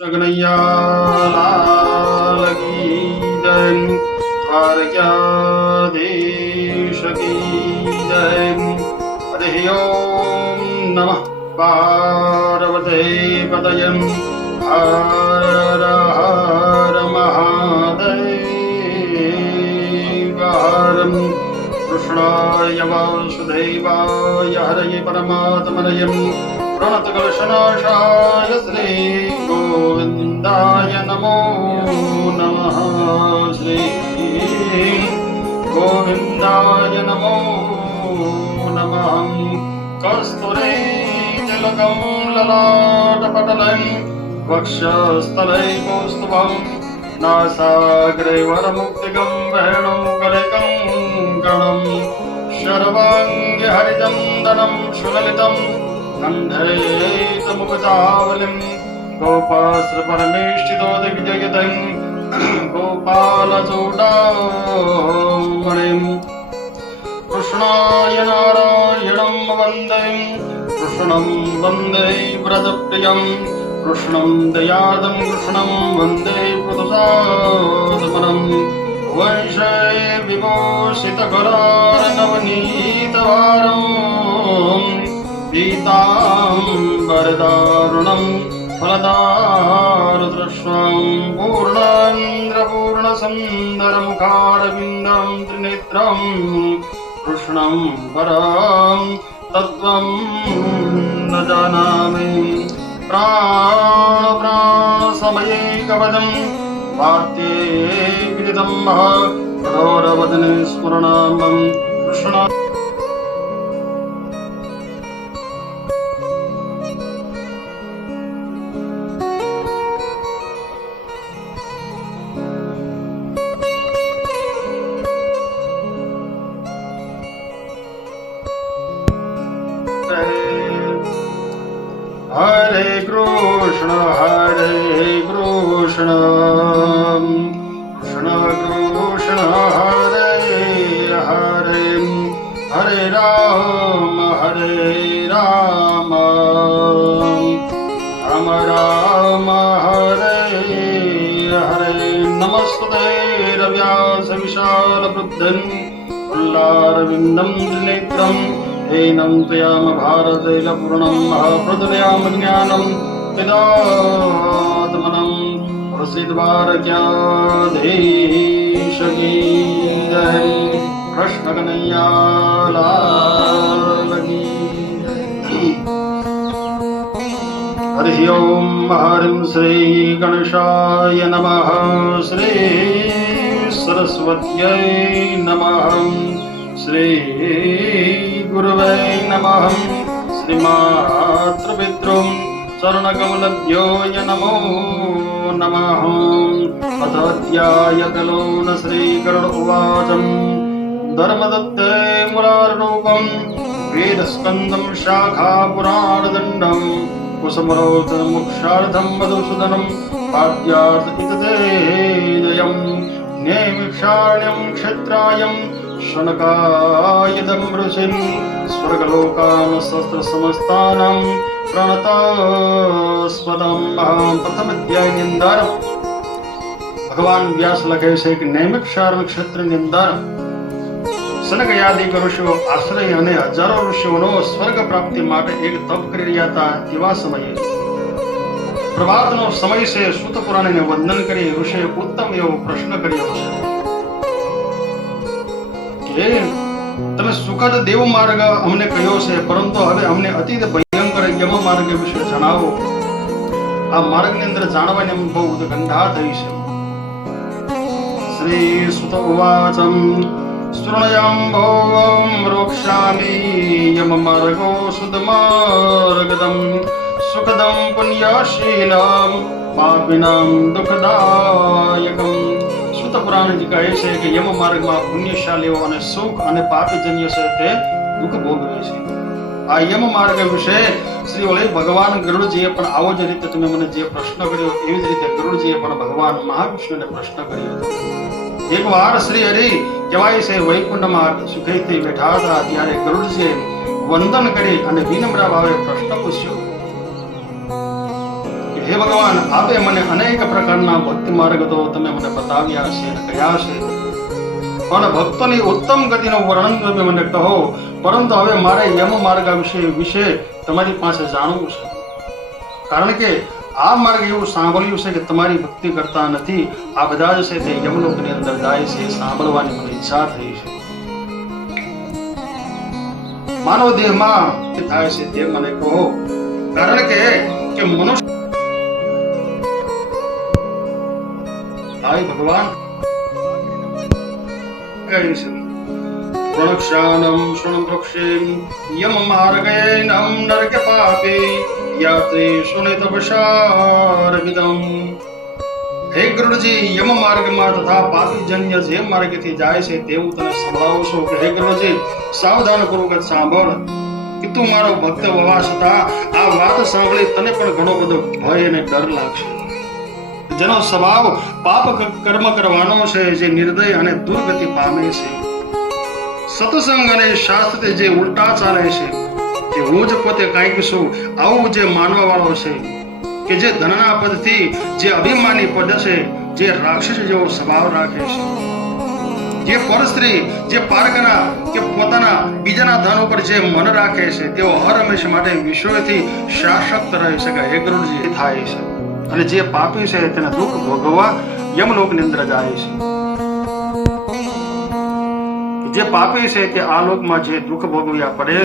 કનૈયાલાલ કી જય, દ્વારકાધીશ કી જય. હરિ ઓમ નમઃ પાર્વતે પતયે. હર હર મહાદેવ. હર કૃષ્ણાય વાસુદેવાય હરયે પરમાત્મનયે પ્रणतकलशनाशाय श्री गोविन्दाय नमो नमः. श्री गोविन्दाय नमो नमः. कस्तूरी तिलकं ललाटपटलं वक्षस्थले कौस्तुभं नासाग्रे वरमुक्तिकं वेणुं कलिकं शर्वाङ्गे हरिचन्दनं सुललितं गन्धैतमुपचावलिं गोपाश्रपरमेष्ठितो दिविजयतं गोपालचूडामणिं. कृष्णाय नारायणं वन्दे, कृष्णं वन्दे व्रजप्रियं, कृष्णं दयार्दं कृष्णं वन्दे पुरुषोत्तमं. वंशे विभूषितकरार्णवनीतवारम् पीताम्बरदारुणं फलदारुदृश्यं पूर्णेन्द्रपूर्णसुन्दरमुखारविन्दं त्रिनेत्रं कृष्णं परं तत्त्वं न जानामि. प्राणसमये कवचं वात्ये विदितं कठोरवदने स्मरणामं कृष्ण. हरे कृष्ण कृष्ण कृष्ण हरे हरे, हरे राम राम राम हरे हरे. नमस्ते रव्यास विशालबुद्धं पुल्लारविन्दं त्रिनेत्रं एनं त्वयाम भारतैलपूर्णं महाप्रदुर्याम ज्ञानं पिदात्मनं. प्रसीद द्वारकाधीश की जय. कृष्ण कन्हैयालाल की जय. हरि ओम. हरिं श्री गणेशाय नमः. श्री सरस्वत्यै नमः. श्री गुरुवे नमः. श्रीमातृपितृं चरणकमलभ्यो नमो नमः. अथाध्यायकलो न श्रीगरुड उवाचं धर्मदत्ते मुराररूपं वेदस्कन्दं शाखापुराणदण्डं कुसुमरोचनमुक्षार्थं मधुसूदनं पाद्यार्थितदेदयं नेमिक्षार्ण्यं क्षेत्रायं शनकायदं ऋषिं स्वर्गलोकान् सहस्रसमस्तानं प्रणतस्पदं. પ્રથમ અધ્યાયની અંદર ભગવાન વ્યાસ લખે છે કે નૈમિક શારણ ક્ષેત્રની અંદર સનકાદિક ઋષિઓ આશ્રય અને હજારો ઋષિઓનો સ્વર્ગ પ્રાપ્તિ માટે એક તપ કરી રહ્યા હતા. એવા સમયે પ્રભાતનો સમય છે. સૂત પુરાણીને વંદન કરી ઋષિએ ઉત્તમ એવો પ્રશ્ન કર્યો છે કે તમે સુખદ દેવ માર્ગ અમને કહ્યો છે, પરંતુ હવે અમને અતિત ભયંકર યમ માર્ગ વિશે જણાવો. આ માર્ગની અંદર જાણવાની અમને બહુ ઉત્કંઠા થઈ છે. શ્રી સુત ઉવાચં શૃણયામ્ભોમ રોક્ષામિ યમ માર્ગો સુદમાર્ગદમ સુખદમ પુણ્યશીલમ પાપિનામ દુઃખદાયકમ. સુત પુરાણજી કહે છે કે યમ માર્ગમાં પુણ્યશાલીઓ અને સુખ અને પાપીજન્ય છે તે દુઃખ ભોગવે છે. આ યમ માર્ગ વિશે શ્રી ઓલે ભગવાન ગરુડજીએ પણ આવો જ રીતે તમે મને જે પ્રશ્ન કર્યો એવી જ રીતે ગરુડજીએ પણ ભગવાન મહાવિષ્ણુને પ્રશ્ન કર્યો હતો. એકવાર શ્રી હરિ કહેવાય છે વૈકુંઠમાં સુખેથી બેઠા હતા ત્યારે ગરુડજીએ વંદન કરી અને વિનમ્ર ભાવે પ્રશ્ન પૂછ્યો કે હે ભગવાન, આપે મને અનેક પ્રકારના ભક્તિ માર્ગ તો તમે મને બતાવ્યા છે અને કયા છે, પણ ભક્તોની ઉત્તમ ગતિનું વર્ણન તમે મને કહો. પરંતુ હવે મારે યમ માર્ગ વિશે તમારી પાસે જાણવું છે, કારણ કે આ માર્ગ એવું સાંભળ્યું છે કે તમારી ભક્તિ કરતા નથી, આ બધા જ છે તે યમલોકની અંદર જાય છે. સાંભળવાની મને ઈચ્છા થઈ છે. માનવ દેહમાં થાય છે તે મને કહો, કારણ કે મનુષ્ય હાય ભગવાન કહે છે પ્રણક્ષાનમ શૃણવૃક્ષેમ યમ માર્ગેનમ નરક પાપે યાત્રે સુનિતપશારવિદમ. હે ગરુડજી, યમ માર્ગમાં તથા પાપીજન્ય જે માર્ગથી જાય છે તેવું તને સંભળાવું છું કે હે ગરુડજી, સાવધાન પૂર્વક સાંભળ કે તું મારો ભક્ત હોવા છતાં આ વાત સાંભળી તને પણ ઘણો બધો ભય અને ડર લાગશે. જેનો સ્વભાવ પાપ કર્મ કરવાનો છે, જે નિર્દય અને દુર્ગતિ પામે છે, સત્સંગ અને શાસ્ત્ર જે ઉલટા ચાલે છે, કે હું જ પોતે કાંઈક છું આવું જે માનવા વાળો છે, કે જે ધનના પદથી જે અભિમાની પદ છે, જે રાક્ષસ જેવો સ્વભાવ રાખે છે, જે પરસ્ત્રી, જે પારગના કે પોતાના બીજાના ધન ઉપર જે મન રાખે છે, તેઓ હર હંમેશ માટે વિશ્વથી શાસક રહી શકે. હે ગરુડજી, થાય છે. અને જે પાપી છે તેને દુઃખ ભોગવવા યમલોકની અંદર જાય છે. જે પાપી છે તે આ લોકમાં જે દુઃખ ભોગવ્યા પડે